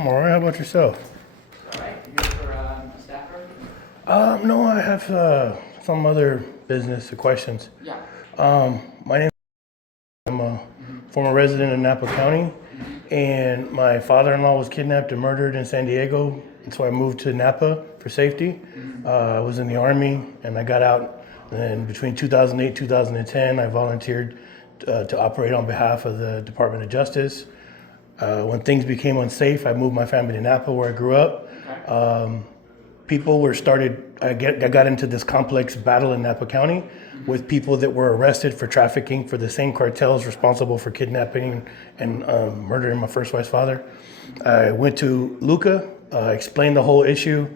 I'm all right. How about yourself? All right, you here for a staffer? No, I have some other business or questions. Yeah. My name. I'm a former resident of Napa County, and my father-in-law was kidnapped and murdered in San Diego, and so I moved to Napa for safety. I was in the Army, and I got out. And between 2008 2010, I volunteered to operate on behalf of the Department of Justice. When things became unsafe, I moved my family to Napa, where I grew up. People were started. I got into this complex battle in Napa County with people that were arrested for trafficking for the same cartels responsible for kidnapping and murdering my first wife's father. I went to Luca, explained the whole issue,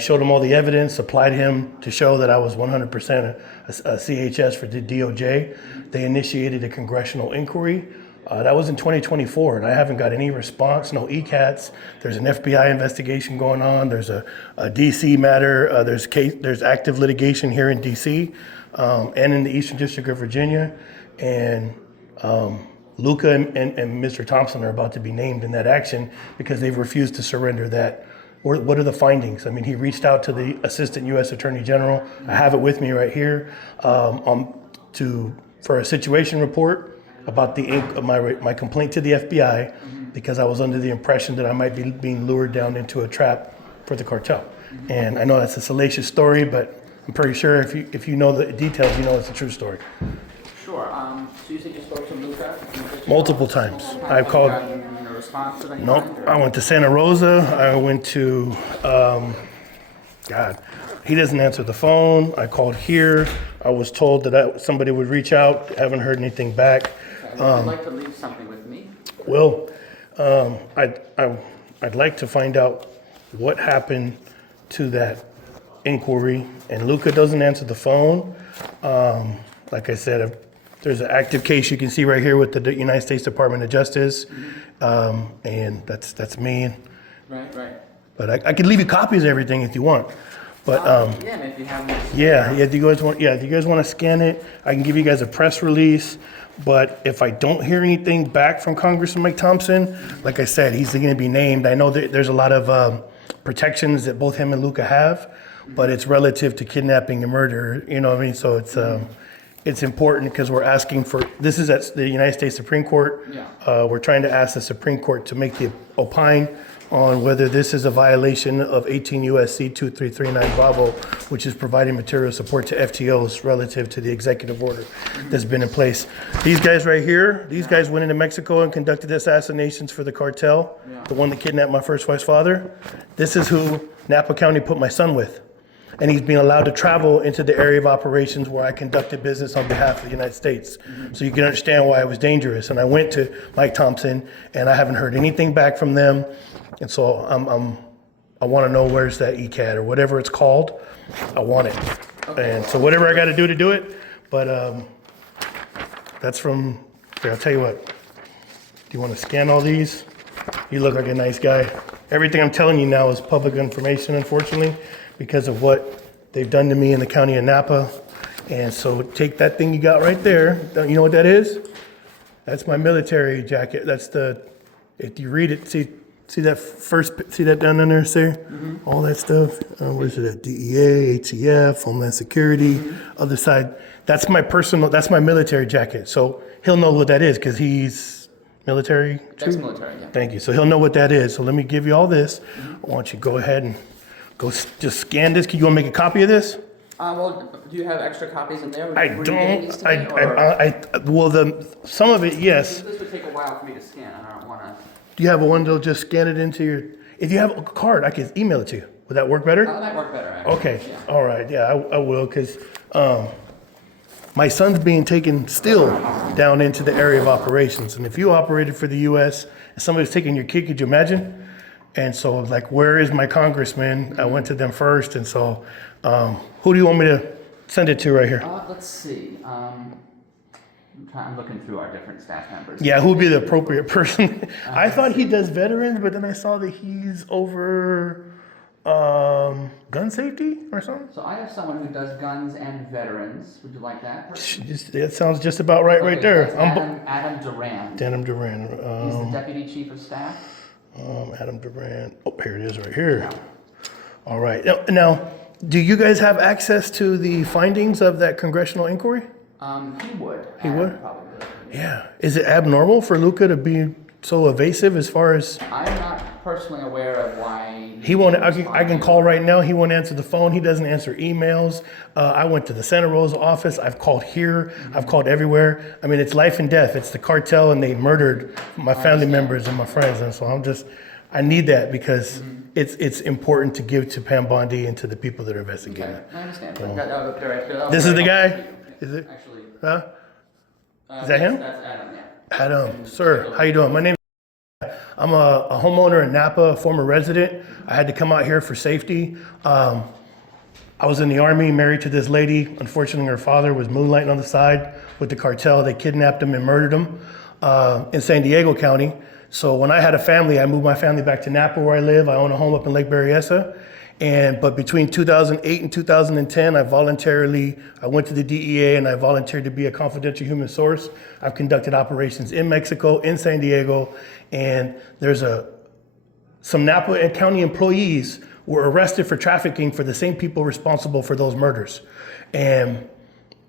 showed him all the evidence, supplied him to show that I was 100% a CHS for the DOJ. They initiated a congressional inquiry. That was in 2024, and I haven't got any response, no ECATs. There's an FBI investigation going on. There's a DC matter. There's active litigation here in DC and in the Eastern District of Virginia. And Luca and Mr. Thompson are about to be named in that action because they've refused to surrender that. What are the findings? I mean, he reached out to the Assistant U.S. Attorney General. I have it with me right here for a situation report about my complaint to the FBI because I was under the impression that I might be being lured down into a trap for the cartel. And I know that's a salacious story, but I'm pretty sure if you know the details, you know it's a true story. Sure. So you said you spoke to Luca? Multiple times. I've called. Gotten a response of any Nope. kind, or- I went to Santa Rosa. I went to, God, he doesn't answer the phone. I called here. I was told that somebody would reach out. Haven't heard anything back. Okay, well, I'd like to leave something with me. Well, I'd like to find out what happened to that inquiry. And Luca doesn't answer the phone. Like I said, there's an active case you can see right here with the United States Department of Justice, and that's me. Right. But I could leave you copies of everything if you want. But Yeah, and if you have. if you guys want to scan it, I can give you guys a press release. But if I don't hear anything back from Congressman Mike Thompson, like I said, he's going to be named. I know that there's a lot of protections that both him and Luca have, but it's relative to kidnapping and murder. You know what I mean? So it's important because we're asking for, this is at the United States Supreme Court. Yeah. We're trying to ask the Supreme Court to make the opine on whether this is a violation of 18 U.S.C. 2339 Bravo, which is providing material support to FTOs relative to the executive order that's been in place. These guys right here, these guys went into Mexico and conducted assassinations for the cartel, the one that kidnapped my first wife's father. This is who Napa County put my son with. And he's being allowed to travel into the area of operations where I conducted business on behalf of the United States. So you can understand why it was dangerous. And I went to Mike Thompson, and I haven't heard anything back from them. And so I want to know where's that ECAT or whatever it's called. I want it. And so whatever I got to do it. But that's from, here, I'll tell you what. Do you want to scan all these? You look like a nice guy. Everything I'm telling you now is public information, unfortunately, because of what they've done to me in the county of Napa. And so take that thing you got right there. You know what that is? That's my military jacket. That's if you read it, see that down in there, sir? All that stuff. What is it at? DEA, ATF, Homeland Security, other side. That's my military jacket. So he'll know what that is because he's military. That's military, yeah. Thank you. So he'll know what that is. So let me give you all this. I want you to go ahead and just scan this. Can you want to make a copy of this? Well, do you have extra copies in there? I don't. Some of it, yes. This would take a while for me to scan. I don't want to. Do you have one that'll just scan it into your? If you have a card, I can email it to you. Would that work better? Oh, that work better. Actually. Okay. Yeah. All right. Yeah, I will because my son's being taken still down into the area of operations. And if you operated for the U.S. and somebody's taking your kid, could you imagine? And so, like, where is my congressman? I went to them first. And so, who do you want me to send it to right here? Let's see. I'm looking through our different staff members. Yeah, who would be the appropriate person? I thought he does veterans, but then I saw that he's over gun safety or something. So I have someone who does guns and veterans. Would you like that person? That sounds just about right Okay, there. so that's Adam Duran. Adam Duran. He's the deputy chief of staff. Adam Durant. Oh, here it is right here. All right. Now, do you guys have access to the findings of that congressional inquiry? He would. He would? Probably. Yeah. Is it abnormal for Luca to be so evasive as far as I'm not personally aware of why. he won't? I can call right now. He won't answer the phone. He doesn't answer emails. I went to the Santa Rosa office. I've called here. I've called everywhere. I mean, it's life and death. It's the cartel, and they murdered my family members and my friends. And so I need that because it's important to give to Pam Bondi and to the people that are investigating. Okay, I understand. I'll This is the guy? Is it? Actually, Huh? Is that him? That's Adam, yeah. Adam, sir, how you doing? My name I'm a homeowner in Napa, a former resident. I had to come out here for safety. I was in the Army, married to this lady. Unfortunately, her father was moonlighting on the side with the cartel. They kidnapped him and murdered him in San Diego County. So when I had a family, I moved my family back to Napa where I live. I own a home up in Lake Berryessa. But between 2008 and 2010, I went to the DEA and I volunteered to be a confidential human source. I've conducted operations in Mexico, in San Diego, and there's some Napa County employees were arrested for trafficking for the same people responsible for those murders. And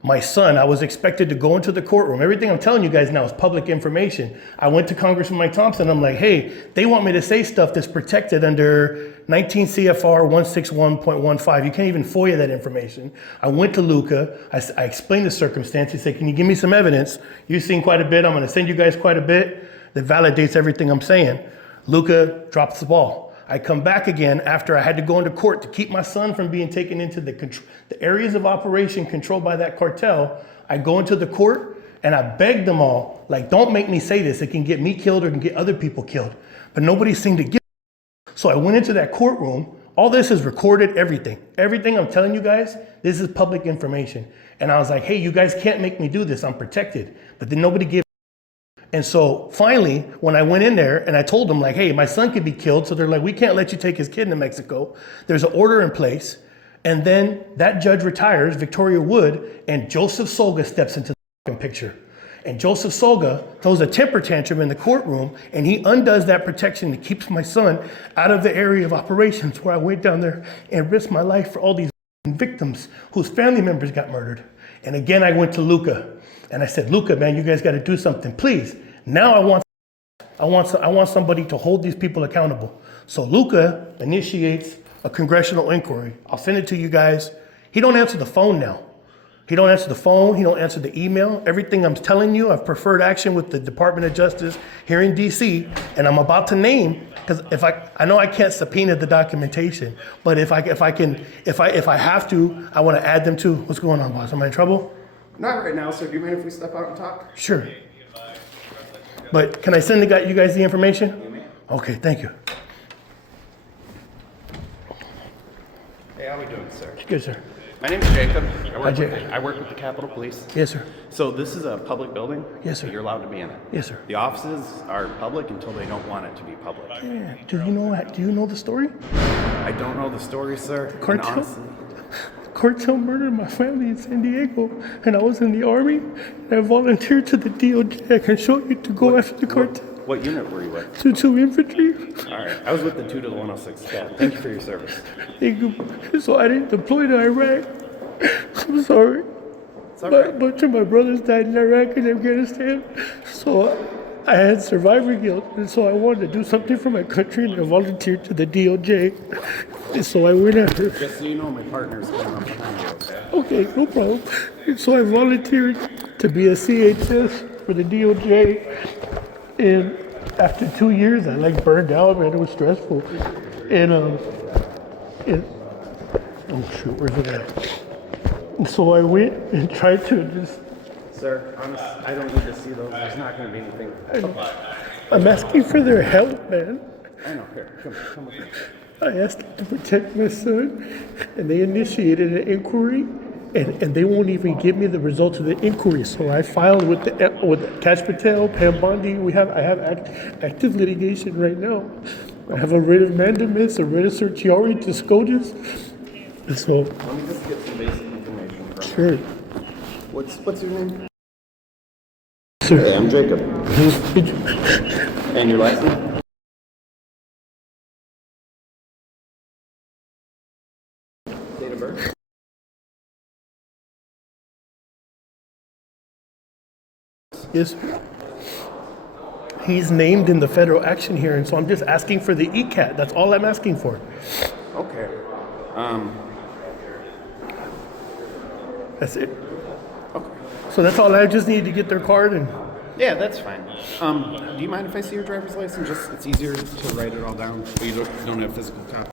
my son, I was expected to go into the courtroom. Everything I'm telling you guys now is public information. I went to Congressman Thompson. I'm like, hey, they want me to say stuff that's protected under 19 CFR 161.15. You can't even FOIA that information. I went to Luca. I explained the circumstance. He said, can you give me some evidence? You've seen quite a bit. I'm going to send you guys quite a bit that validates everything I'm saying. Luca drops the ball. I come back again after I had to go into court to keep my son from being taken into the areas of operation controlled by that cartel. I go into the court and I beg them all, like, don't make me say this. It can get me killed or it can get other people killed. But nobody seemed to give. So I went into that courtroom. All this is recorded, everything. Everything I'm telling you guys, this is public information. And I was like, hey, you guys can't make me do this. I'm protected. But then nobody gave. And so finally, when I went in there and I told them like, hey, my son could be killed. So they're like, we can't let you take his kid to Mexico. There's an order in place. And then that judge retires, Victoria Wood, and Joseph Solga steps into the picture. And Joseph Solga throws a temper tantrum in the courtroom and he undoes that protection that keeps my son out of the area of operations where I went down there and risked my life for all these victims whose family members got murdered. And again, I went to Luca and I said, Luca, man, you guys got to do something, please. Now I want somebody to hold these people accountable. So Luca initiates a congressional inquiry. I'll send it to you guys. He don't answer the phone now. He don't answer the phone. He don't answer the email. Everything I'm telling you, I've preferred action with the Department of Justice here in DC, and I'm about to name, because I know I can't subpoena the documentation, but if I have to, I want to add them to. What's going on, boss? Am I in trouble? Not right now, sir. Do you mind if we step out and talk? Sure. But can I send you guys the information? Okay, thank you. Hey, how are we doing, sir? Good, sir. My name is Jacob. Jacob. I work with the Capitol Police. Yes, sir. So this is a public building? Yes, sir. You're allowed to be in it? Yes, sir. The offices are public until they don't want it to be public. Yeah. Do you know the story? I don't know the story, sir. and Cartel? honestly, Cartel murdered my family in San Diego, and I was in the Army, and I volunteered to the DOJ. I can show you to go after the cartel. What unit were you with? 2 infantry. All right. I was with the 2 to the 106 squad. Thank you for your service. Thank you. So I didn't deploy to Iraq. I'm sorry. It's all But a right. bunch of my brothers died in Iraq and Afghanistan. So I had survivor guilt, and so I wanted to do something for my country, and I volunteered to the DOJ. And so I went after. Just so you know, my partner's coming up behind you, okay? Okay, no problem. And so I volunteered to be a CHS for the DOJ. And after 2 years, I burned out, man. It was stressful. And oh shoot, where's it at? And so I went and tried to just. Sir, honestly, I don't need to see those. There's not going to be anything. I'm asking for their help, man. I know. Here, come with me. I asked them to protect my son, and they initiated an inquiry, and they won't even give me the results of the inquiry. So I filed with Taj Patel, Pam Bondi. I have active litigation right now. I have a writ of mandamus, a writ of certiorari to SCOTUS. And so, Let me just get some basic information from you. sure, What's your name? sir. Hey, I'm Jacob. And your last name? Yes. He's named in the federal action here, and so I'm just asking for the ECAT. That's all I'm asking for. Okay. That's it. Okay. So that's all. I just need to get their card and. Yeah, that's fine. Do you mind if I see your driver's license? Just, it's easier to write it all down. But you don't have physical copy.